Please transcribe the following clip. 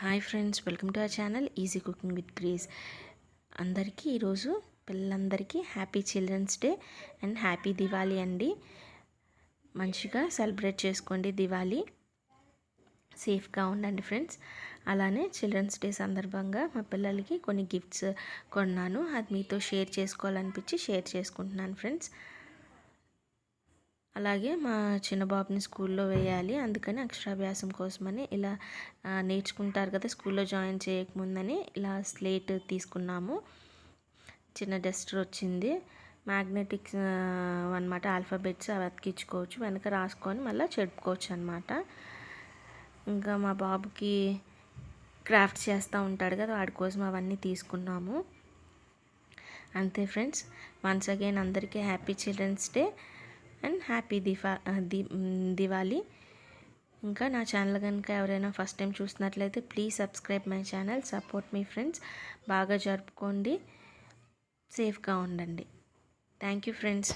Hi friends, welcome to our channel easy cooking with Grace. అందరికీ ఈరోజు పిల్లలందరికీ happy children's day and happy Diwali అండి. మంచిగా సెలబ్రేట్ చేసుకోండి దివాళీ. సేఫ్గా ఉండండి ఫ్రెండ్స్. అలానే చిల్డ్రన్స్ డే సందర్భంగా మా పిల్లలకి కొన్ని గిఫ్ట్స్ కొన్నాను. అది మీతో షేర్ చేసుకోవాలనిపించి షేర్ చేసుకుంటున్నాను ఫ్రెండ్స్. అలాగే మా చిన్న బాబుని స్కూల్లో వేయాలి, అందుకని అక్షరాభ్యాసం కోసమని ఇలా నేర్చుకుంటారు కదా స్కూల్లో జాయిన్ చేయకముందని ఇలా స్లేట్ తీసుకున్నాము. చిన్న డస్టర్ వచ్చింది, మ్యాగ్నెటిక్స్ అనమాట, ఆల్ఫాబెట్స్ అవి అతికించుకోవచ్చు, వెనక రాసుకొని మళ్ళీ చెడుపుకోవచ్చు అనమాట. ఇంకా మా బాబుకి క్రాఫ్ట్స్ చేస్తూ ఉంటాడు కదా, వాడి కోసం అవన్నీ తీసుకున్నాము. అంతే ఫ్రెండ్స్. వన్స్ అగైన్ అందరికీ happy children's day and happy Diwali. ఇంకా నా ఛానల్ కనుక ఎవరైనా ఫస్ట్ టైం చూసినట్లయితే please subscribe my channel, support మీ ఫ్రెండ్స్. బాగా జరుపుకోండి, సేఫ్గా ఉండండి. Thank you friends.